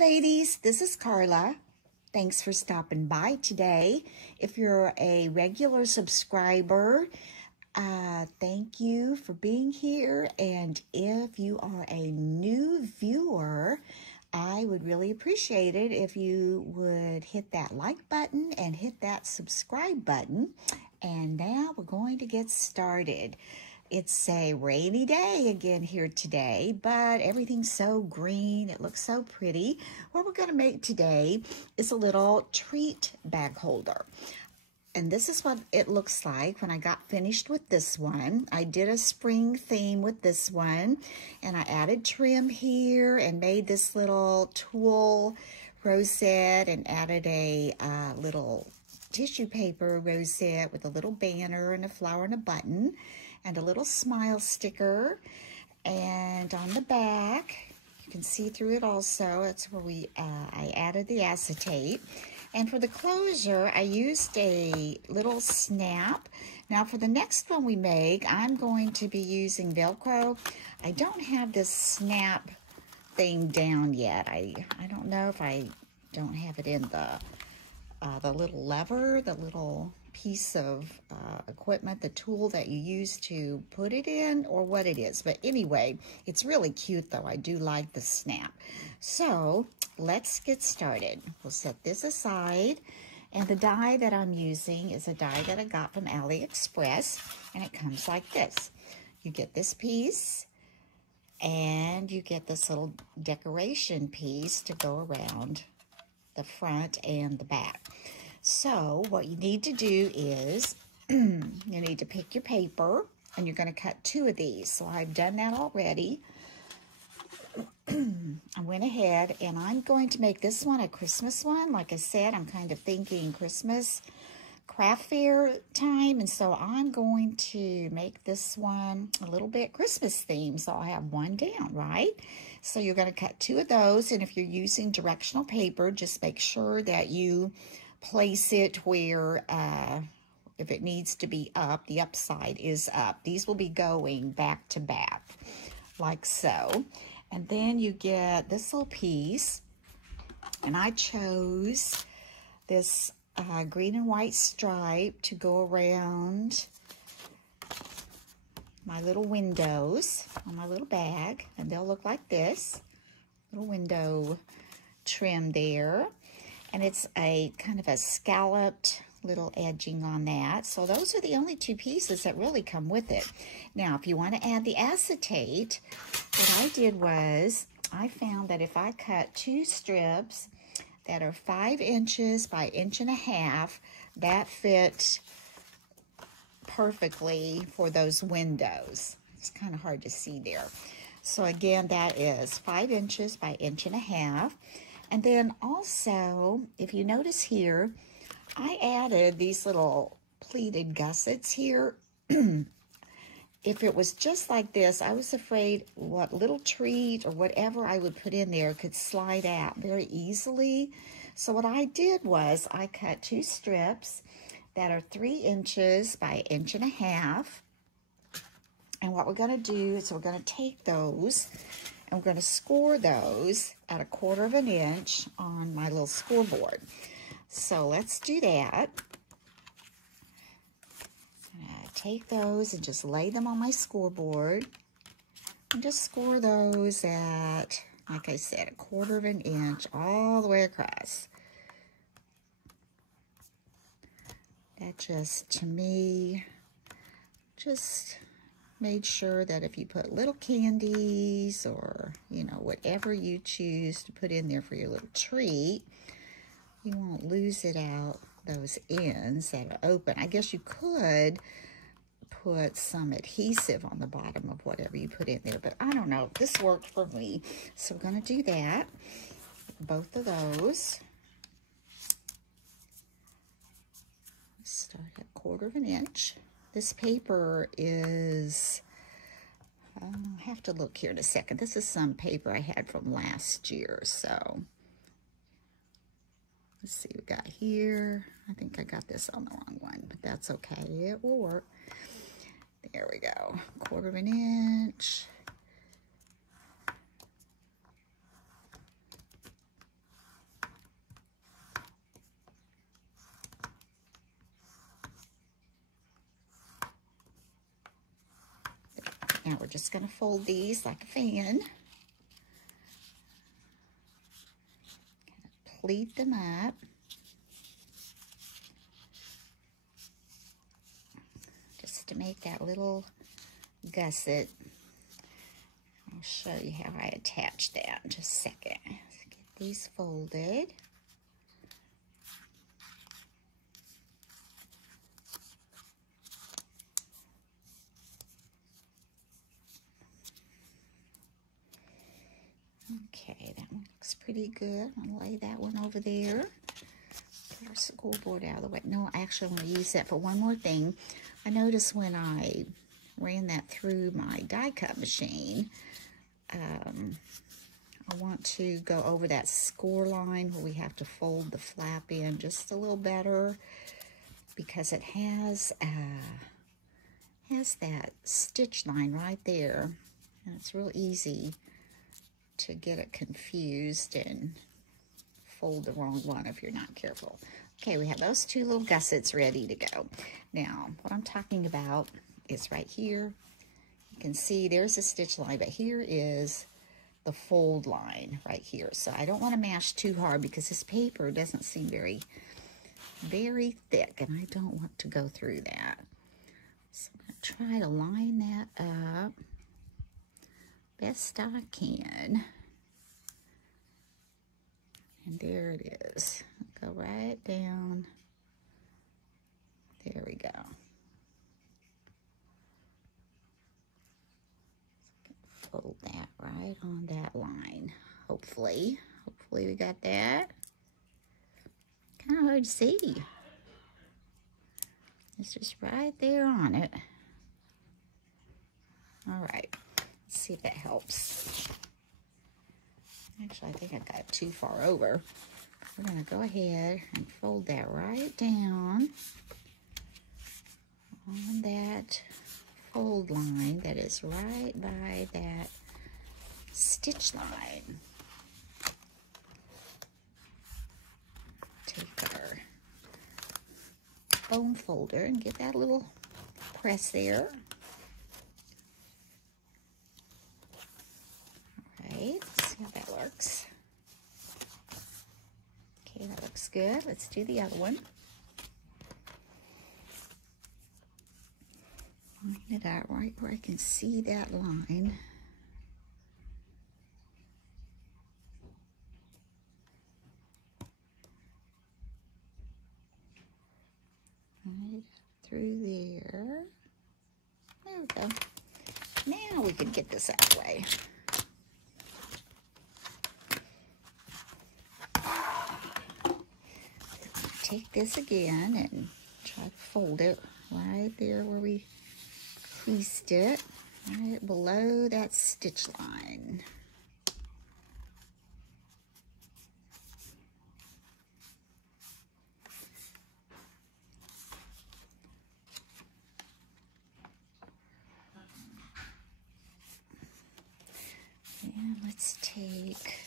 ladies, this is Carla. Thanks for stopping by today. If you're a regular subscriber, thank you for being here. And if you are a new viewer, I would really appreciate it if you would hit that like button and hit that subscribe button. And now we're going to get started. It's a rainy day again here today, but everything's so green. It looks so pretty. What we're going to make today is a little treat bag holder. And this is what it looks like when I got finished with this one. I did a spring theme with this one, and I added trim here and made this little tulle rosette and added a little tissue paper rosette with a little banner and a flower and a button and a little smile sticker. And on the back, you can see through it also. That's where I added the acetate. And for the closure, I used a little snap. Now for the next one we make, I'm going to be using Velcro. I don't have this snap thing down yet. I don't know if I don't have it in the little lever, the little piece of equipment, the tool that you use to put it in, or what it is. But anyway, it's really cute though. I do like the snap. So let's get started. We'll set this aside. And the die that I'm using is a die that I got from AliExpress, and it comes like this. You get this piece, and you get this little decoration piece to go around the front and the back. So what you need to do is you need to pick your paper, and you're going to cut 2 of these. So I've done that already. I went ahead and I'm going to make this one a Christmas one. Like I said, I'm kind of thinking Christmas craft fair time, and so I'm going to make this one a little bit Christmas themed. So I have one down, right? So you're going to cut 2 of those, and if you're using directional paper, just make sure that you place it where if it needs to be up, the upside is up. These will be going back to back like so. And then you get this little piece, and I chose this green and white stripe to go around my little windows on my little bag, and they'll look like this. Little window trim there. And it's a kind of a scalloped little edging on that. So those are the only 2 pieces that really come with it. Now, if you want to add the acetate, what I did was I found that if I cut 2 strips that are 5 inches by 1.5 inches, that fit perfectly for those windows. It's kind of hard to see there. So again, that is 5 inches by 1.5 inches. And then also, if you notice here, I added these little pleated gussets here. If it was just like this, I was afraid what little treat or whatever I would put in there could slide out very easily. So what I did was I cut 2 strips that are 3 inches by 1.5 inches. And what we're going to do is we're going to take those and we're going to score those at 1/4 inch on my little scoreboard. So let's do that. Take those and just lay them on my scoreboard and just score those at, like I said, 1/4 inch all the way across. That just, to me, just made sure that if you put little candies or, you know, whatever you choose to put in there for your little treat, you won't lose it out, those ends that are open. I guess you could put some adhesive on the bottom of whatever you put in there, but I don't know. This worked for me. So we're going to do that. Both of those. Start at 1/4 inch. This paper is, I have to look here in a second. This is some paper I had from last year, so let's see what we got here. I think I got this on the wrong one, but that's okay. It will work. There we go. 1/4 inch. Now we're just going to fold these like a fan. Pleat them up. Just to make that little gusset. I'll show you how I attach that in just a second. Let's get these folded. Okay, that one looks pretty good. I'm gonna lay that one over there. Put our scoreboard out of the way. No, actually, I'm gonna use that for one more thing. I noticed when I ran that through my die cut machine, I want to go over that score line where we have to fold the flap in just a little better because it has that stitch line right there, and it's real easy to get it confused and fold the wrong one if you're not careful. Okay, we have those two little gussets ready to go. Now, what I'm talking about is right here. You can see there's a stitch line, but here is the fold line right here. So I don't want to mash too hard because this paper doesn't seem very thick, and I don't want to go through that. So I'm going to try to line that up best I can. And there it is. Go right down. There we go. Fold that right on that line. Hopefully we got that. Kind of hard to see. It's just right there on it. All right, let's see if that helps. Actually, I think I got it too far over. We're gonna go ahead and fold that right down on that fold line that is right by that stitch line. Take our bone folder and get that little press there. All right, let's see how that works. Okay, that looks good. Let's do the other one. Line it out right where I can see that line. Right through there. There we go. Now we can get this out of the way. Take this again and try to fold it right there where we creased it, right below that stitch line. And let's take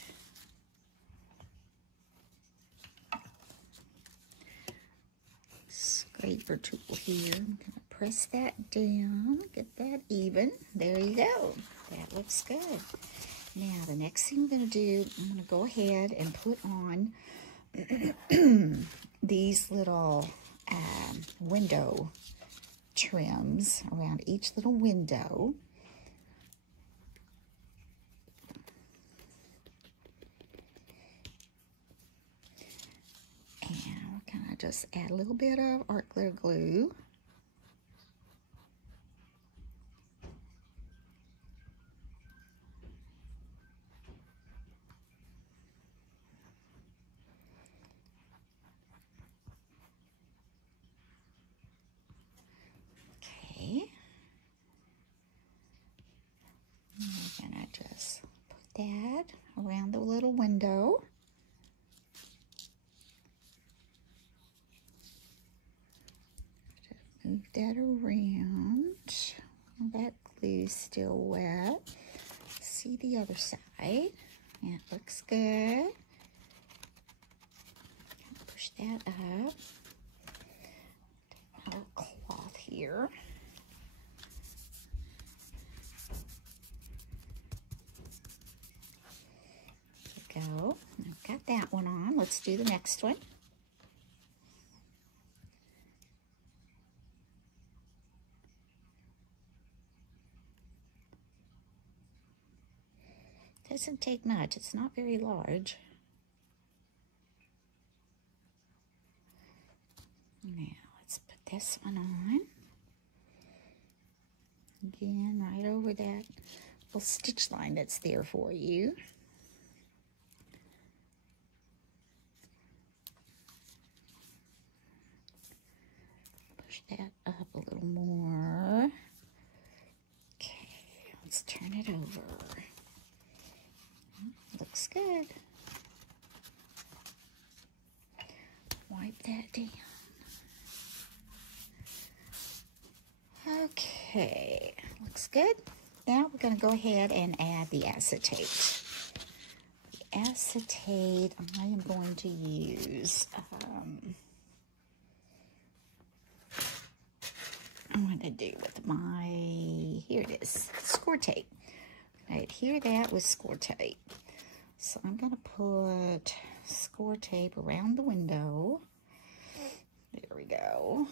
scraper tool here. I'm gonna press that down, get that even. There you go. That looks good. Now the next thing I'm gonna do, I'm gonna go ahead and put on these little window trims around each little window. Just add a little bit of art glitter glue. Okay. And we're gonna just put that around the little window. Move that around. That glue's still wet. See the other side. That looks good. Push that up. Our cloth here. go. I've got that one on. Let's do the next one. Doesn't take much. It's not very large. Now, let's put this one on. Again, right over that little stitch line that's there for you. Push that up a little more. Okay, let's turn it over. Looks good. Wipe that down. Okay, looks good. Now we're going to go ahead and add the acetate. The acetate I am going to use, I'm going to do with my, here it is, score tape. I adhere that with score tape. So I'm going to put score tape around the window. There we go.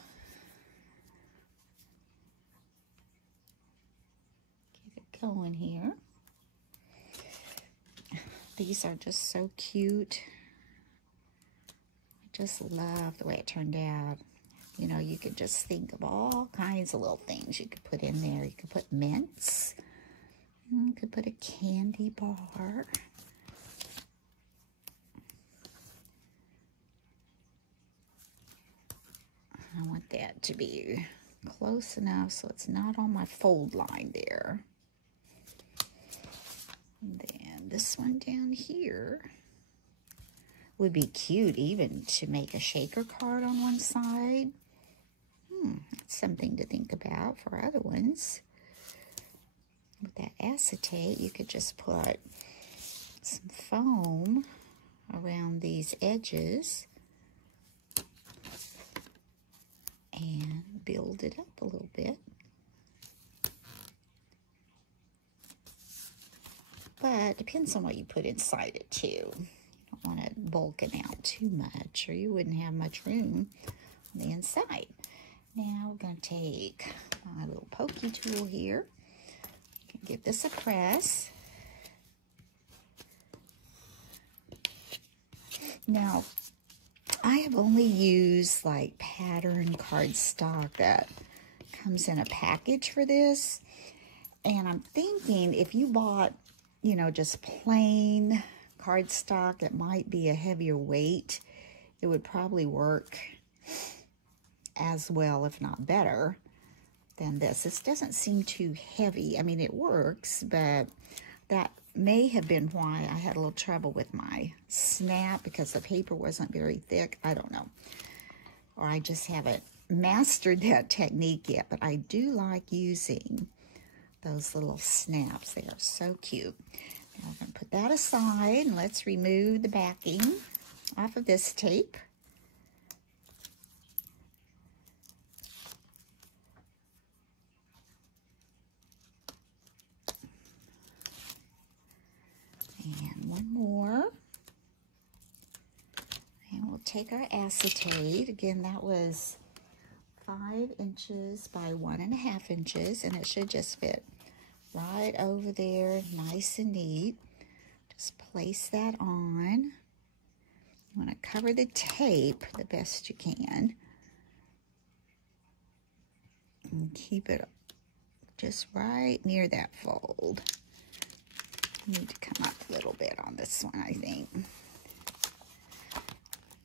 Get it going here. These are just so cute. I just love the way it turned out. You know, you could just think of all kinds of little things you could put in there. You could put mints. You could put a candy bar. I want that to be close enough so it's not on my fold line there. And then this one down here would be cute even to make a shaker card on one side. That's something to think about for other ones. With that acetate, you could just put some foam around these edges and build it up a little bit. But it depends on what you put inside it too. You don't want it bulking out too much or you wouldn't have much room on the inside. Now we're going to take my little pokey tool here. Give this a press. Now, I have only used like pattern cardstock that comes in a package for this. And I'm thinking if you bought, you know, just plain cardstock that might be a heavier weight, it would probably work as well, if not better, than this. This doesn't seem too heavy. I mean, it works, but that may have been why I had a little trouble with my snap because the paper wasn't very thick. I don't know. Or I just haven't mastered that technique yet, but I do like using those little snaps. They are so cute. Now I'm going to put that aside and let's remove the backing off of this tape. And one more. And we'll take our acetate. Again, that was 5 inches by 1.5 inches, and it should just fit right over there, nice and neat. Just place that on. You want to cover the tape the best you can. And keep it just right near that fold. Need to come up a little bit on this one, I think.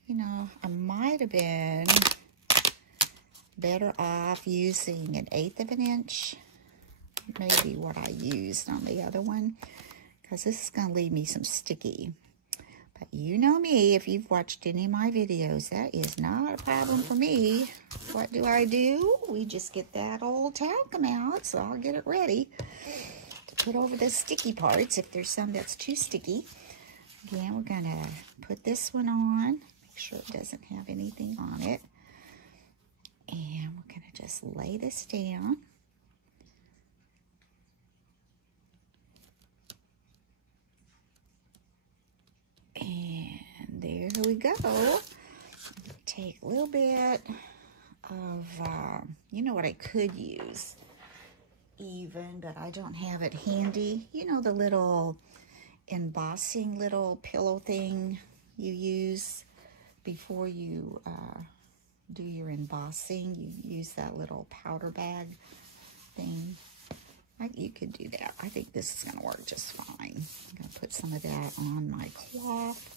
You know, I might have been better off using 1/8 of an inch, maybe what I used on the other one, because this is going to leave me some sticky. But you know me, if you've watched any of my videos, that is not a problem for me. What do? We just get that old talcum out, so I'll get it ready to put over the sticky parts if there's some that's too sticky. Again, we're going to put this one on, make sure it doesn't have anything on it. And we're going to just lay this down. here we go. Take a little bit of, you know what I could use even, but I don't have it handy. You know the little embossing little pillow thing you use before you do your embossing? You use that little powder bag thing. You could do that. I think this is going to work just fine. I'm going to put some of that on my cloth.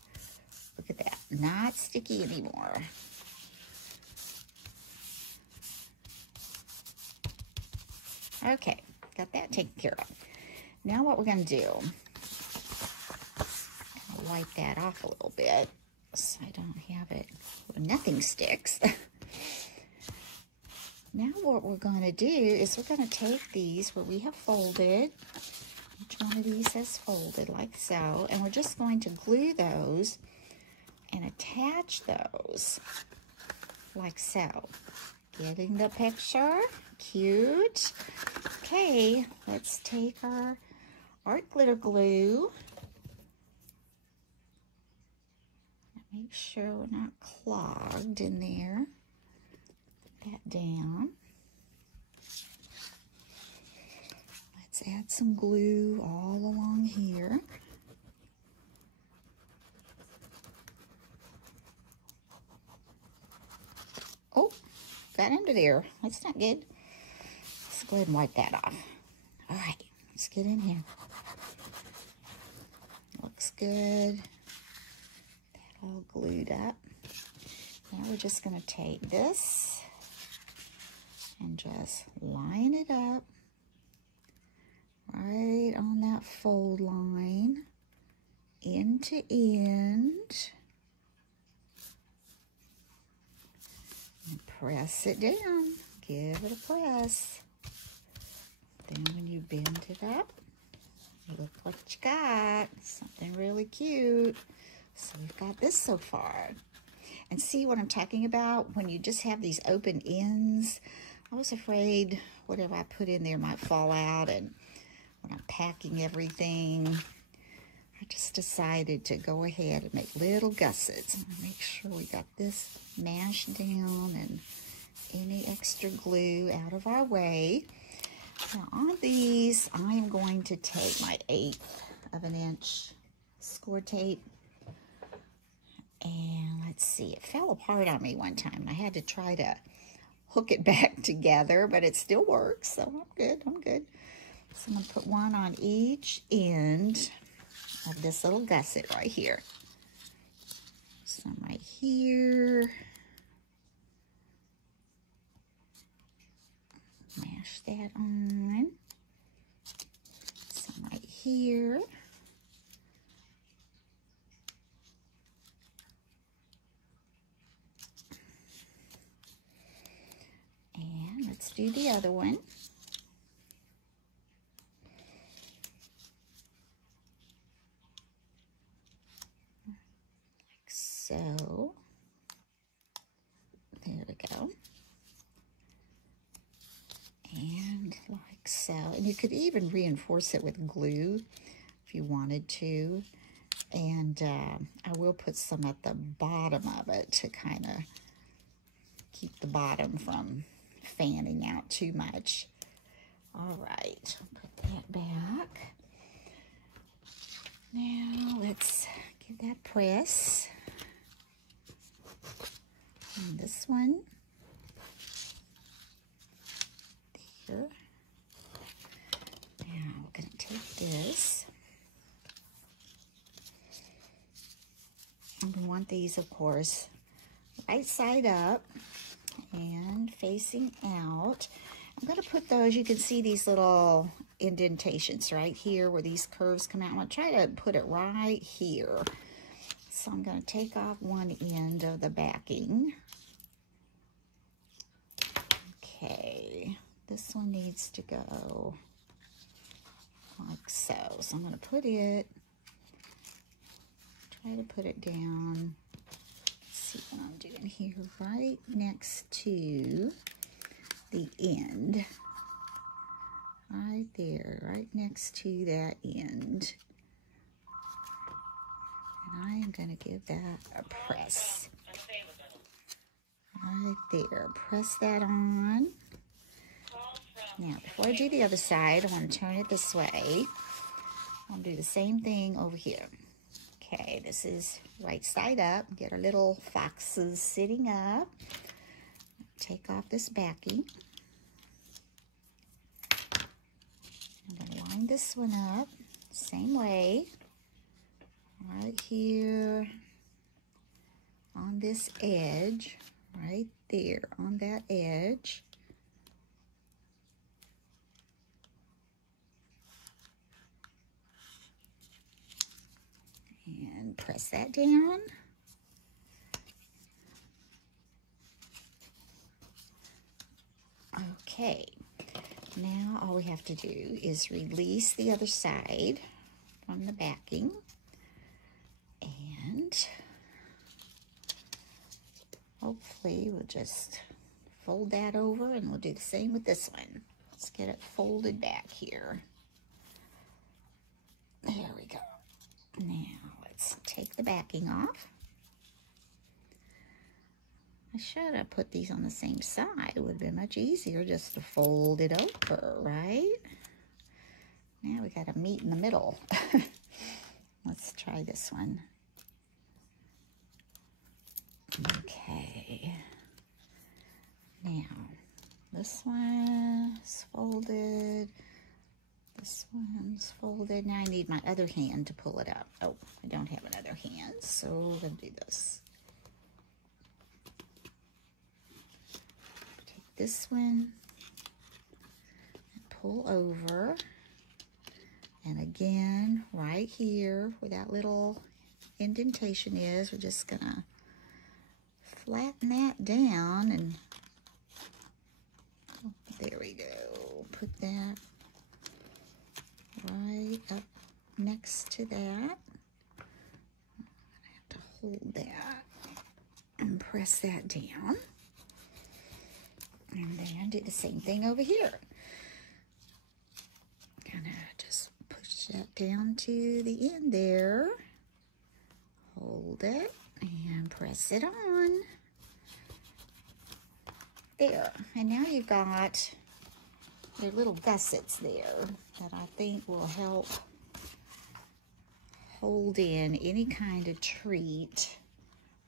Look at that. Not sticky anymore. Okay, got that taken care of. Now what we're going to do, I'll wipe that off a little bit so I don't have it where nothing sticks. Now what we're going to do is we're going to take these where we have folded. Each one of these has folded like so. And we're just going to glue those and attach those like so. Getting the picture? Cute. Okay, let's take our art glitter glue. Make sure we're not clogged in there. Put that down. Let's add some glue all along here. Oh, got under there. That's not good. Let's go ahead and wipe that off. All right, let's get in here. Looks good. That all glued up. Now we're just going to take this and just line it up right on that fold line, end to end. And press it down. Give it a press. Then when you bend it up, look what you got. Something really cute. So we've got this so far. And see what I'm talking about? When you just have these open ends, I was afraid whatever I put in there might fall out, and when I'm packing everything, I just decided to go ahead and make little gussets. Make sure we got this mashed down and any extra glue out of our way. Now on these, I am going to take my 1/8 of an inch score tape. And let's see, it fell apart on me one time, and I had to try to hook it back together, but it still works, so I'm good, I'm good. So I'm going to put one on each end of this little gusset right here. Some right here. Mash that on. Some right here. And let's do the other one. Like so. There we go. And like so. And you could even reinforce it with glue if you wanted to. And I will put some at the bottom of it to kind of keep the bottom from fanning out too much. All right, put that back. Now let's give that press. And this one. There. Now we're going to take this. And we want these, of course, right side up and facing out. I'm going to put those, you can see these little indentations right here where these curves come out. I'm going to try to put it right here. So I'm going to take off one end of the backing. Okay, this one needs to go like so. So I'm going to put it, try to put it down. See what I'm doing here, right next to the end. Right there, right next to that end. And I I'm going to give that a press. Right there. Press that on. Now, before I do the other side, I want to turn it this way. I'll do the same thing over here. Okay, this is right side up. Get our little foxes sitting up. Take off this backing. I'm going to line this one up same way. Right here on this edge. Right there on that edge. And press that down. Okay, now all we have to do is release the other side from the backing. And hopefully we'll just fold that over, and we'll do the same with this one. Let's get it folded back here. There we go. Now let's take the backing off. I should have put these on the same side. It would have been much easier just to fold it over, right? Now we got to meet in the middle. Let's try this one. Okay. Now, this one's folded. This one's folded. Now I need my other hand to pull it up. Oh, I don't have another hand, so we're going to do this. Take this one and pull over. And again, right here where that little indentation is, we're just going to flatten that down, and oh, there we go. Put that right up next to that. I have to hold that and press that down. And then do the same thing over here. Kind of just push that down to the end there. Hold it and press it on. There. And now you've got your little gussets there that I think will help hold in any kind of treat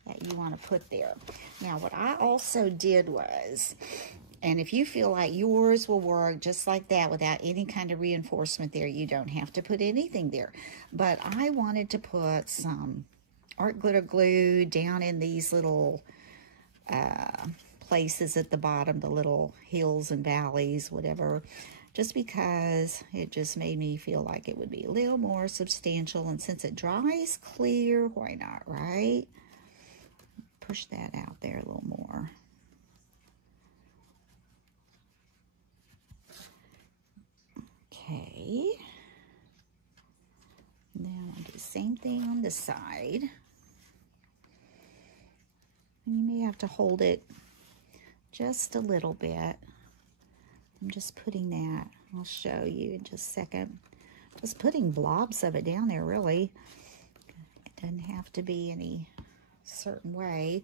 that you want to put there. Now, what I also did was, and if you feel like yours will work just like that without any kind of reinforcement there, you don't have to put anything there. But I wanted to put some art glitter glue down in these little places at the bottom, the little hills and valleys, whatever, just because it just made me feel like it would be a little more substantial. And since it dries clear, why not, right? Push that out there a little more. Okay. Then I'll do the same thing on this side. And you may have to hold it just a little bit. I'm just putting that. I'll show you in just a second. Just putting blobs of it down there, really. It doesn't have to be any certain way.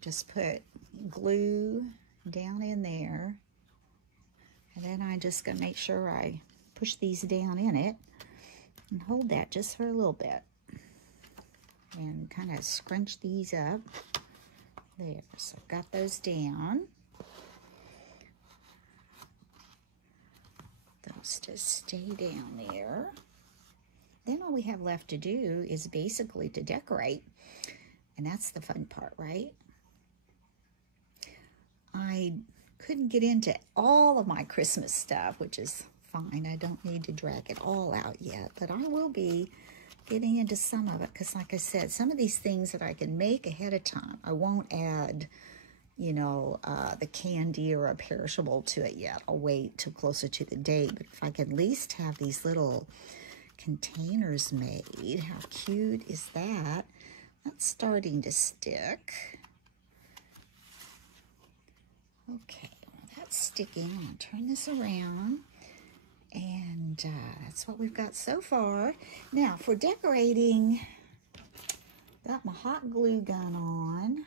Just put glue down in there. And then I'm just going to make sure I push these down in it. And hold that just for a little bit. And kind of scrunch these up. There, so I've got those down. Those just stay down there. Then all we have left to do is basically to decorate. And that's the fun part, right? I couldn't get into all of my Christmas stuff, which is fine. I don't need to drag it all out yet, but I will be getting into some of it, because like I said, some of these things that I can make ahead of time, I won't add, you know, the candy or a perishable to it yet. I'll wait till closer to the date. But if I can at least have these little containers made, how cute is that? That's starting to stick. Okay, well, that's sticking. I'm going to turn this around. And that's what we've got so far. Now, for decorating got my hot glue gun on.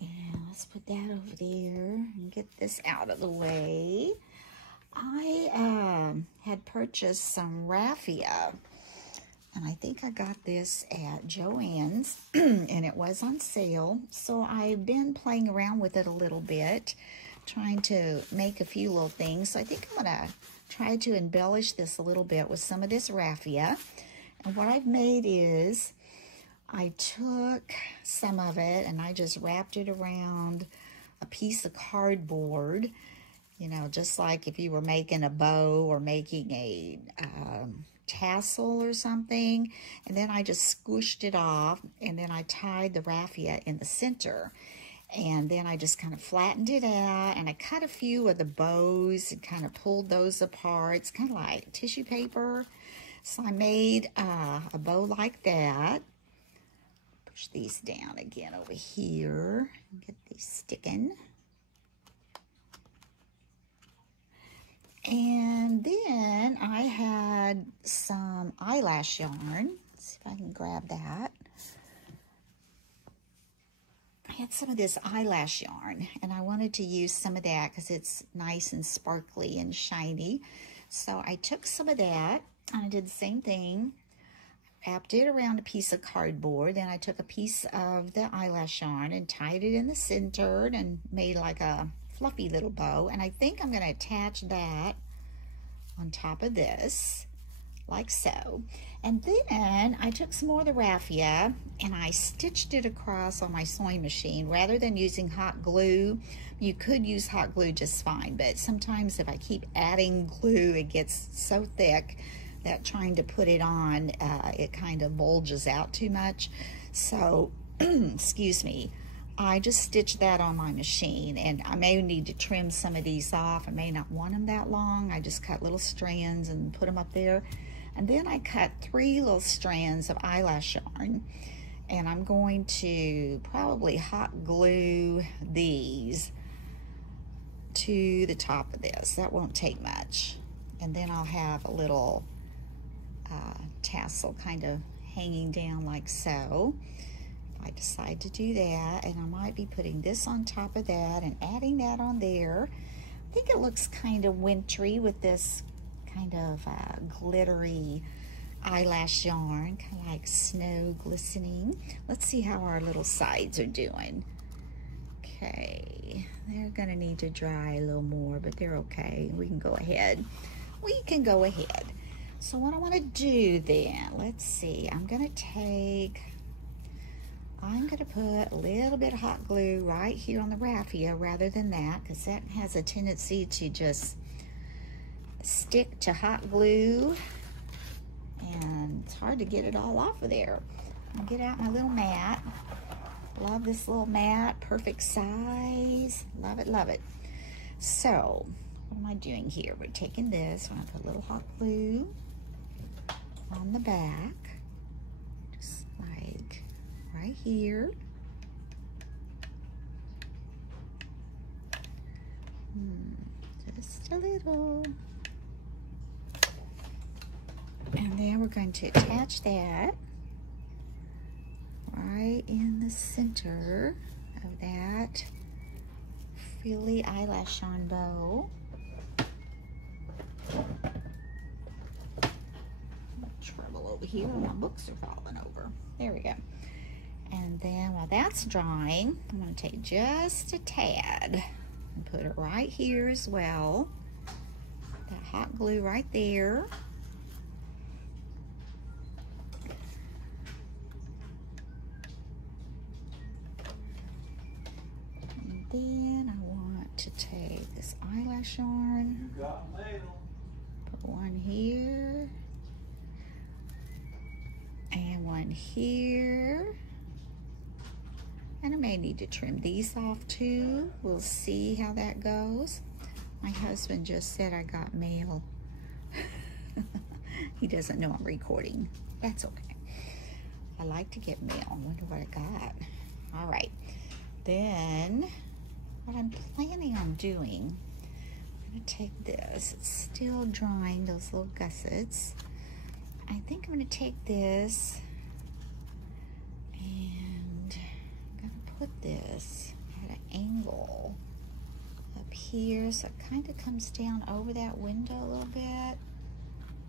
And let's put that over there and get this out of the way. I had purchased some raffia, and I think I got this at Joann's, and it was on sale. So I've been playing around with it a little bit, trying to make a few little things. So I think I'm going to try to embellish this a little bit with some of this raffia. And what I've made is I took some of it and I just wrapped it around a piece of cardboard, you know, just like if you were making a bow or making a tassel or something. And then I just squished it off, and then I tied the raffia in the center. And then I just kind of flattened it out, and I cut a few of the bows and kind of pulled those apart. It's kind of like tissue paper. So I made a bow like that. Push these down again over here and get these sticking. And then I had some eyelash yarn. Let's see if I can grab that. I had some of this eyelash yarn, and I wanted to use some of that because it's nice and sparkly and shiny. So I took some of that, and I did the same thing. Wrapped it around a piece of cardboard. Then I took a piece of the eyelash yarn and tied it in the center and made like a fluffy little bow. And I think I'm going to attach that on top of this, like so. And then I took some more of the raffia and I stitched it across on my sewing machine. Rather than using hot glue, you could use hot glue just fine, but sometimes if I keep adding glue, it gets so thick that trying to put it on, it kind of bulges out too much. So, excuse me, I just stitched that on my machine, and I may need to trim some of these off. I may not want them that long. I just cut little strands and put them up there. And then I cut 3 little strands of eyelash yarn, and I'm going to probably hot glue these to the top of this. That won't take much. And then I'll have a little tassel kind of hanging down like so. I decide to do that, and I might be putting this on top of that and adding that on there. I think it looks kind of wintry with this kind of glittery eyelash yarn, kind of like snow glistening. Let's see how our little sides are doing. Okay, they're gonna need to dry a little more, but they're okay. We can go ahead. We can go ahead. So what I want to do then, let's see, I'm going to put a little bit of hot glue right here on the raffia rather than that, because that has a tendency to just stick to hot glue, and it's hard to get it all off of there. I'll get out my little mat. Love this little mat, perfect size. Love it, love it. So, what am I doing here? We're taking this, I'm going to put a little hot glue on the back, just like right here. Just a little. And then we're going to attach that right in the center of that frilly eyelash yarn bow. Trouble over here, my books are falling over. There we go. And then while that's drying, I'm going to take just a tad and put it right here as well. That hot glue right there. And then I want to take this eyelash yarn, put one here, and one here. And I may need to trim these off too. We'll see how that goes. My husband just said I got mail. He doesn't know I'm recording. That's okay. I like to get mail. I wonder what I got. All right. Then what I'm planning on doing, I'm going to take this. It's still drying, those little gussets. I think I'm going to take this angle up here, so it kind of comes down over that window a little bit.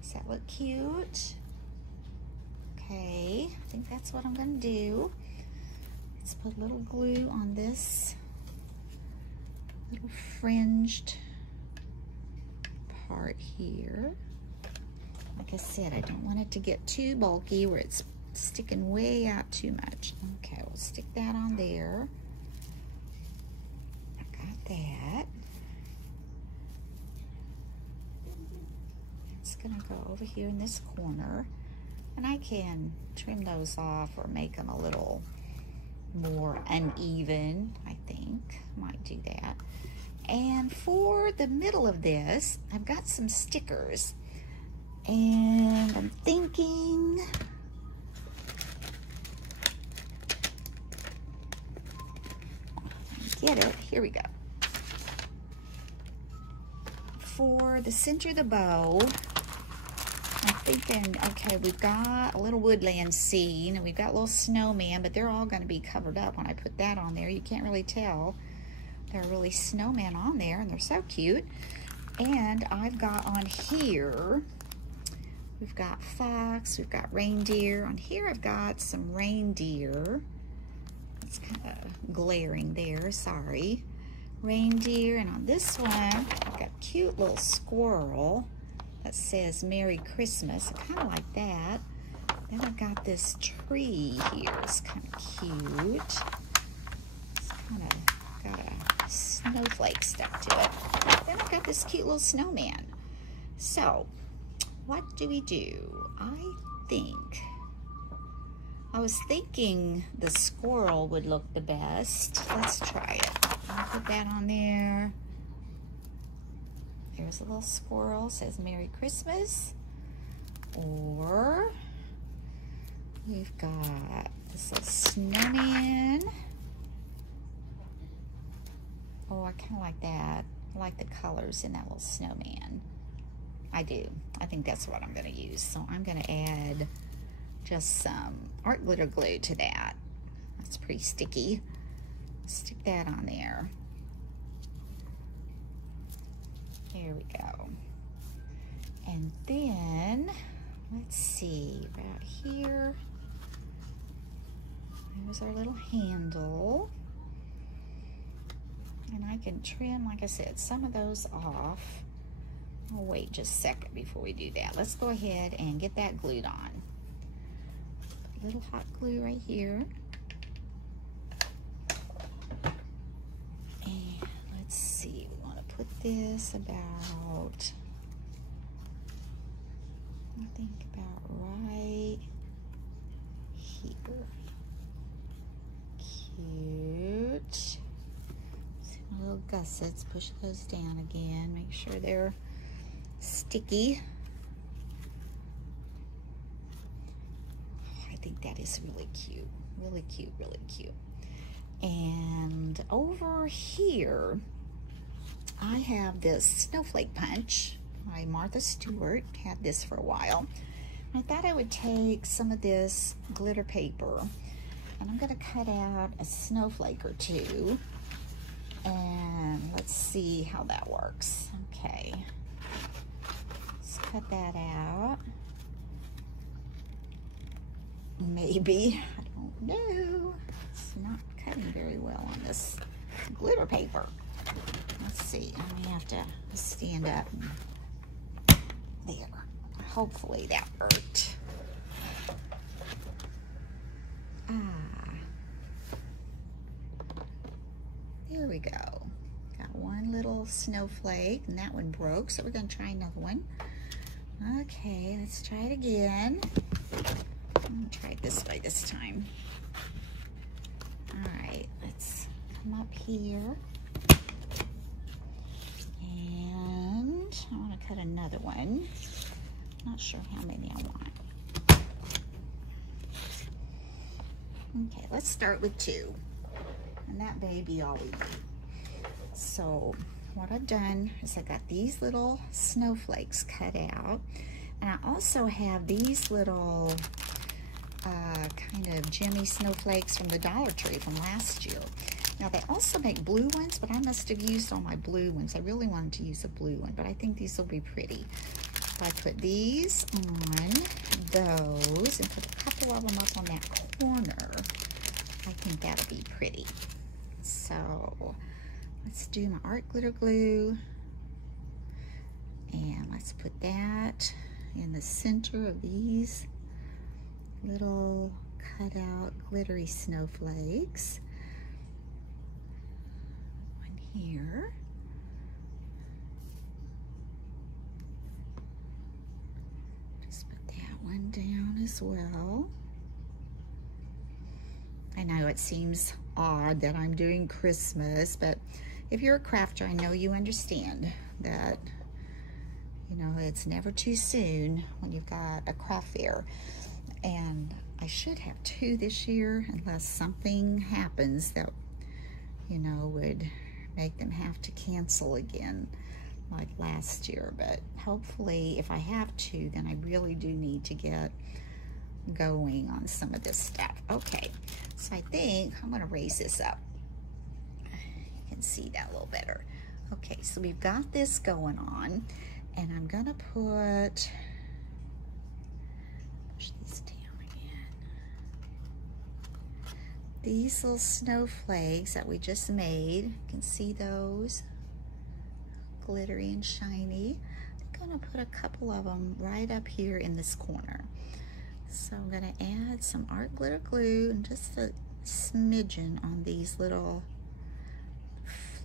Does that look cute? Okay, I think that's what I'm going to do. Let's put a little glue on this little fringed part here. Like I said, I don't want it to get too bulky where it's sticking way out too much. Okay, we'll stick that on there. I got that. It's gonna go over here in this corner, and I can trim those off or make them a little more uneven. I think might do that. And for the middle of this, I've got some stickers, and I'm thinking get it, here we go. For the center of the bow, I'm thinking, okay, we've got a little woodland scene and we've got a little snowman, but they're all going to be covered up when I put that on there. You can't really tell. There are really snowmen on there, and they're so cute. And I've got on here, we've got fox, we've got reindeer. On here I've got some reindeer. It's kind of glaring there, sorry. Reindeer, and on this one, I've got a cute little squirrel that says Merry Christmas. I kind of like that. Then I've got this tree here. It's kind of cute. It's kind of got a snowflake stuck to it. Then I've got this cute little snowman. So, what do we do? I was thinking the squirrel would look the best. Let's try it. I'll put that on there. There's a little squirrel, says Merry Christmas. Or we've got this little snowman. Oh, I kind of like that. I like the colors in that little snowman. I do. I think that's what I'm going to use. So I'm going to add just some art glitter glue to that. That's pretty sticky. Stick that on there. There we go. And then, let's see, right here, there's our little handle. And I can trim, like I said, some of those off. I'll wait just a second before we do that. Let's go ahead and get that glued on. A little hot glue right here. And let's see, we want to put this about, I think about right here. Cute. See my little gussets, push those down again, make sure they're sticky. I think that is really cute, really cute, really cute. And over here, I have this snowflake punch by Martha Stewart. Had this for a while. I thought I would take some of this glitter paper, and I'm going to cut out a snowflake or two, and let's see how that works. Okay, let's cut that out. Maybe, I don't know. It's not cutting very well on this glitter paper. Let's see, I may have to stand up. There, hopefully that worked. There we go. Got one little snowflake, and that one broke, so we're gonna try another one. Okay, let's try it again. I'm gonna try it this way this time. All right, let's come up here. And I want to cut another one. Not sure how many I want. Okay, let's start with 2. And that may be all we need. So what I've done is I got these little snowflakes cut out. And I also have these little kind of Jimmy snowflakes from the Dollar Tree from last year. Now they also make blue ones, but I must have used all my blue ones. I really wanted to use a blue one, but I think these will be pretty. If I put these on those and put a couple of them up on that corner, I think that'll be pretty. So let's do my art glitter glue. And let's put that in the center of these little cut out glittery snowflakes. One here. Just put that one down as well. I know it seems odd that I'm doing Christmas, but if you're a crafter, I know you understand that, you know, it's never too soon when you've got a craft fair. And I should have 2 this year, unless something happens that, you know, would make them have to cancel again like last year. But hopefully if I have 2, then I really do need to get going on some of this stuff. Okay, so I think I'm gonna raise this up. You can see that a little better. Okay, so we've got this going on, and I'm gonna push these down again. These little snowflakes that we just made, you can see those, glittery and shiny. I'm gonna put a couple of them right up here in this corner. So I'm gonna add some art glitter glue and just a smidgen on these little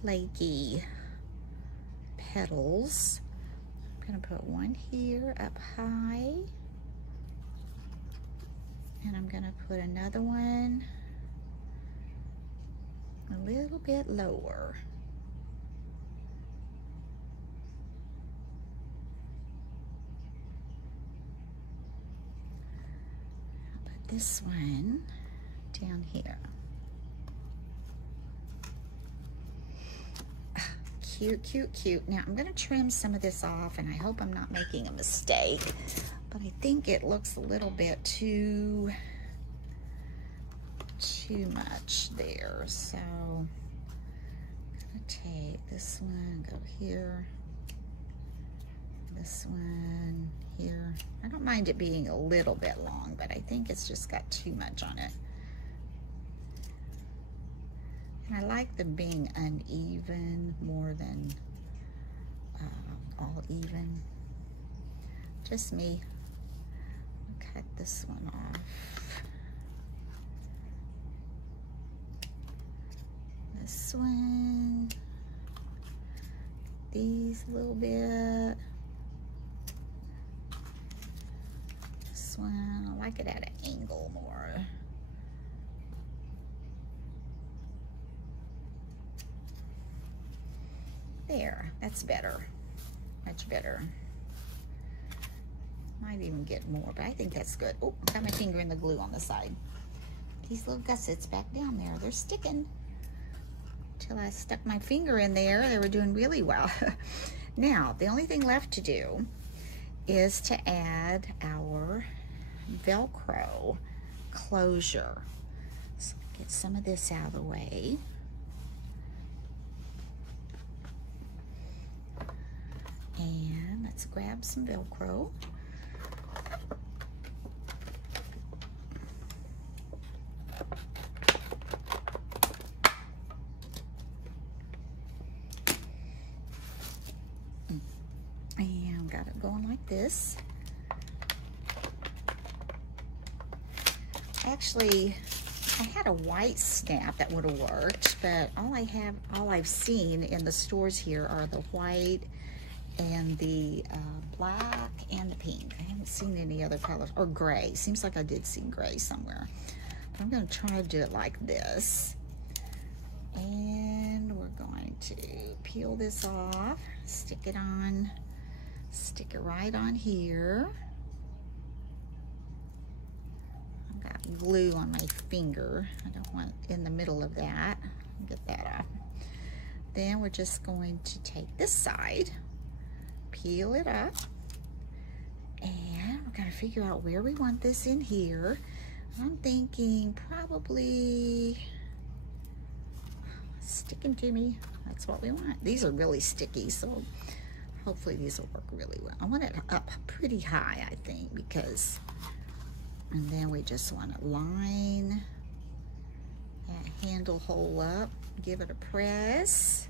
flaky petals. I'm gonna put one here up high, and I'm gonna put another one a little bit lower. This one down here. Cute, cute, cute. Now I'm gonna trim some of this off, and I hope I'm not making a mistake, but I think it looks a little bit too much there. So I'm gonna take this one, go here, this one here. I don't mind it being a little bit long, but I think it's just got too much on it. And I like them being uneven more than all even. Just me. I'll cut this one off. This one. These a little bit. This one, I like it at an angle more. There, that's better, much better. Might even get more, but I think that's good. Oh, got my finger in the glue on the side. These little gussets back down there, they're sticking. Till I stuck my finger in there, they were doing really well. Now, the only thing left to do is to add our Velcro closure. So get some of this out of the way. And let's grab some Velcro. And got it going like this. Actually, I had a white snap that would have worked, but all I've seen in the stores here are the white and the black and the pink. I haven't seen any other colors, or gray. Seems like I did see gray somewhere. But I'm gonna try to do it like this. And we're going to peel this off, stick it on, stick it right on here. I've got glue on my finger. I don't want it in the middle of that. Get that off. Then we're just going to take this side, peel it up, and we're gonna figure out where we want this in here. I'm thinking probably sticking to me. That's what we want. These are really sticky, so hopefully these will work really well. I want it up pretty high, I think, because, and then we just want to line that handle hole up, give it a press,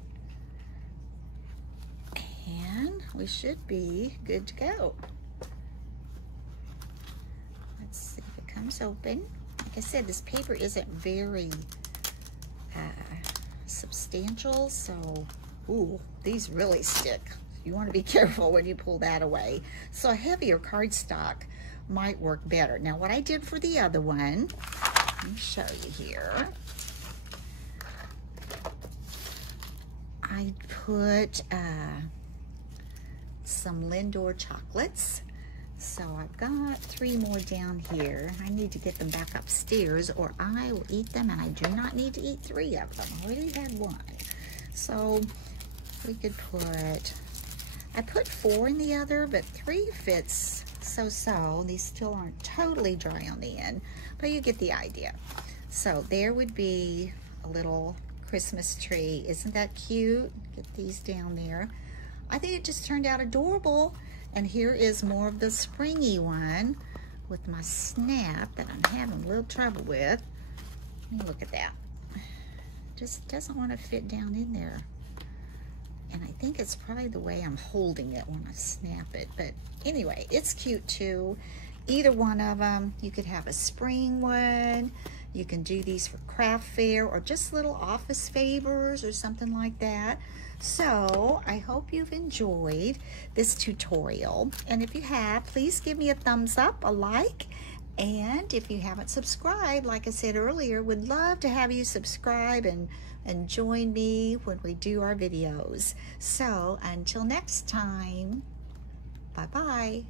and we should be good to go. Let's see if it comes open. Like I said, this paper isn't very substantial, so, ooh, these really stick. You want to be careful when you pull that away. So a heavier cardstock might work better. Now, what I did for the other one, let me show you here. I put some Lindor chocolates. So I've got 3 more down here. I need to get them back upstairs or I will eat them, and I do not need to eat 3 of them. I already had 1. So we could put, I put 4 in the other, but 3 fits so-so. These still aren't totally dry on the end, but you get the idea. So there would be a little Christmas tree. Isn't that cute? Get these down there. I think it just turned out adorable. And here is more of the springy one with my snap that I'm having a little trouble with. Let me look at that. Just doesn't want to fit down in there. And I think it's probably the way I'm holding it when I snap it. But anyway, it's cute too. Either one of them. You could have a spring one. You can do these for craft fair or just little office favors or something like that. So I hope you've enjoyed this tutorial. And if you have, please give me a thumbs up, a like. And if you haven't subscribed, like I said earlier, would love to have you subscribe and join me when we do our videos. So until next time, bye-bye.